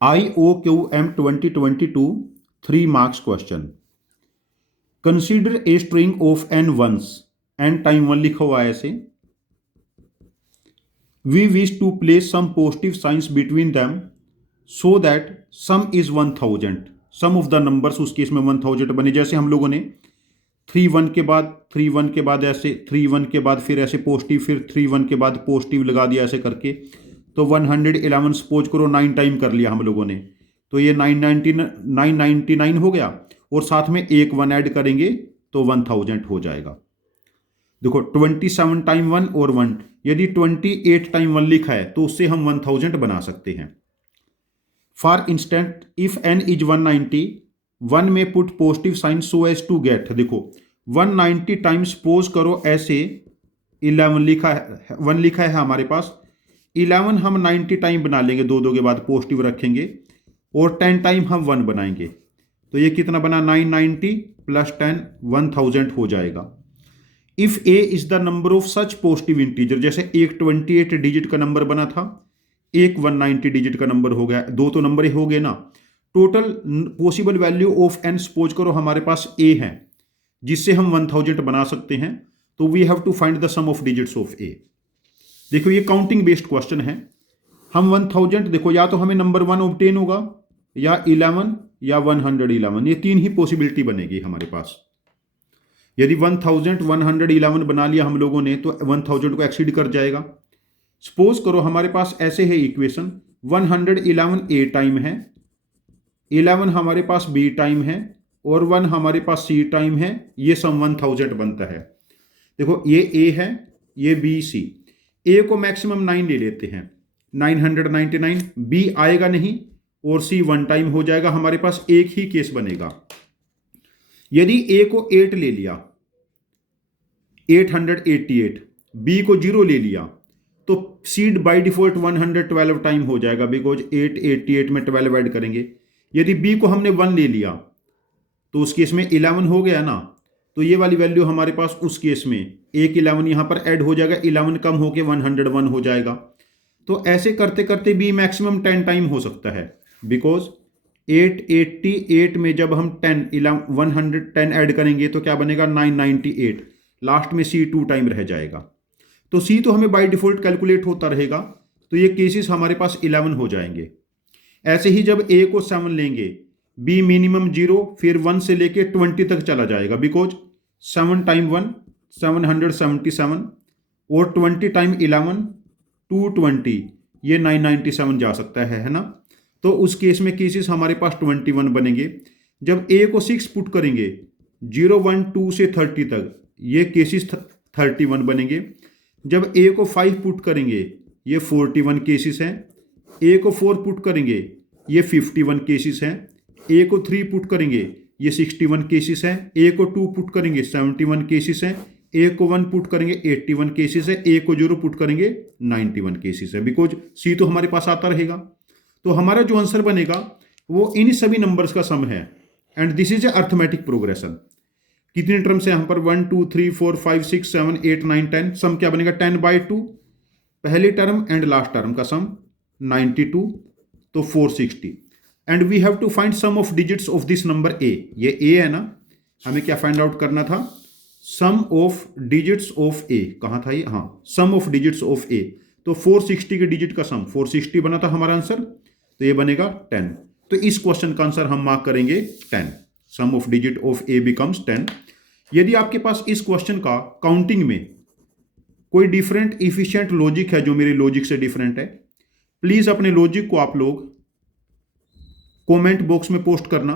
IOQM 2022 3 marks question. Consider a string of n ones, n time 1 लिखा हुआ है ऐसे. We wish to place some positive signs between them so that sum is 1000. Sum of the numbers उस case में 1000 बने. जैसे हम लोगों ने 3 1 के बाद 3 1 के बाद ऐसे 3 1 के बाद फिर ऐसे पॉजिटिव, फिर 3 1 के बाद पॉजिटिव लगा दिया ऐसे करके, तो 111 सपोज करो 9 टाइम कर लिया हम लोगों ने, तो ये 999 हो गया और साथ में एक 1 ऐड करेंगे तो 1000 हो जाएगा. देखो 27 टाइम 1 और 1, यदि 28 टाइम 1 लिखा है तो उससे हम 1000 बना सकते हैं. For instant if n is 190, 1 में put positive sign so as to get. देखो 190 टाइम सपोज करो ऐसे 11 लिखा है, 1 लिखा है हमारे पास. 11 हम 90 टाइम बना लेंगे, 2 के बाद पॉजिटिव रखेंगे और 10 टाइम हम 1 बनाएंगे, तो ये कितना बना 990 प्लस 10 1000 हो जाएगा. If a is the number of such positive integer, जैसे एक 28 डिजिट का नंबर बना था, एक 190 डिजिट का नंबर हो गया, 2 तो नंबर ही हो गए ना. Total possible value of n suppose करो हमारे पास a है जिससे हम 1000 बना सकते हैं, तो we have to find the sum of digits of a. देखो ये काउंटिंग बेस्ड क्वेश्चन है. हम 1000 देखो या तो हमें नंबर 1 ऑब्टेन होगा या 11 या 111, ये 3 ही पॉसिबिलिटी बनेगी हमारे पास. यदि 1111 बना लिया हम लोगों ने तो 1000 को एक्सीड कर जाएगा. सपोज करो हमारे पास ऐसे है इक्वेशन, 111 a टाइम है, 11 हमारे पास b टाइम है और 1 हमारे पास c टाइम है, ये सम 1000 बनता है. देखो ये a है, ये b c, a को मैक्सिमम 9 ले लेते हैं, 999, b आएगा नहीं और c 1 टाइम हो जाएगा. हमारे पास एक ही केस बनेगा. यदि a को 8 ले लिया 888, b को 0 ले लिया तो c बाय डिफॉल्ट 112 टाइम हो जाएगा, बिकॉज 888 में 12 ऐड करेंगे. यदि b को हमने 1 ले लिया तो उस केस में 11 हो गया ना, तो ये वाली वैल्यू हमारे पास उस केस में एक 11 यहां पर ऐड हो जाएगा, 11 कम होके 101 हो जाएगा. तो ऐसे करते करते b मैक्सिमम 10 टाइम हो सकता है, बिकॉज 888 में जब हम 110 ऐड करेंगे तो क्या बनेगा 998, लास्ट में c 2 टाइम रह जाएगा. तो c तो हमें बाय डिफॉल्ट कैलकुलेट होता रहेगा, तो ये केसेस हमारे पास 11 हो जाएंगे. ऐसे ही जब a को 7 लेंगे, b मिनिमम 0 फिर 1 से लेके 20 तक चला जाएगा, बिकॉज 7 टाइम 1 777 और 20 टाइम 11 220, ये 997 जा सकता है ना. तो उस केस में केसेस हमारे पास 21 बनेंगे. जब a को 6 पुट करेंगे 0 1 2 से 30 तक, ये केसेस 31 बनेंगे. जब a को 5 पुट करेंगे ये 41 केसेस हैं. a को 4 पुट करेंगे ये 51 केसेस हैं. a को 3 पुट करेंगे ये 61 केसेस हैं. a को 2 पुट करेंगे 71 केसेस हैं. a को 1 पुट करेंगे 81 केसेस है. a को 0 पुट करेंगे 91 केसेस है, बिकॉज c तो हमारे पास आता रहेगा. तो हमारा जो आंसर बनेगा वो इन सभी नंबर्स का सम है. And this is a arithmetic progression. कितने टर्म्स है यहाँ पर 1 2 3 4 5 6 7 8 9 10. सम क्या बनेगा 10/2, पहले टर्म एंड लास्ट टर्म का सम 92, तो 460. And we have to find sum of digits of this number a. ये a है ना, हमें क्या फाइंड आउट करना था, सम ऑफ डिजिट्स ऑफ a. कहाँ था ये, हाँ, सम ऑफ डिजिट्स ऑफ a. तो 460 के डिजिट का सम 460 बना था हमारा आंसर, तो ये बनेगा 10. तो इस क्वेश्चन का आंसर हम मार्क करेंगे 10. Sum of digit of a becomes 10. यदि आपके पास इस क्वेश्चन का काउंटिंग में कोई डिफरेंट इफिशिएंट लॉजिक है जो मेरे लॉजिक से डिफरेंट है, प्लीज अपने लॉजिक को आप लोग कमेंट बॉक्स में पोस्ट करना.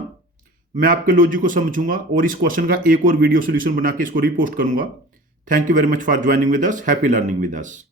मैं आपके लॉजिक को समझूंगा और इस क्वेश्चन का एक और वीडियो सोल्यूशन बना के इसको रिपोस्ट करूंगा. Thank you very much for joining with us. Happy learning with us.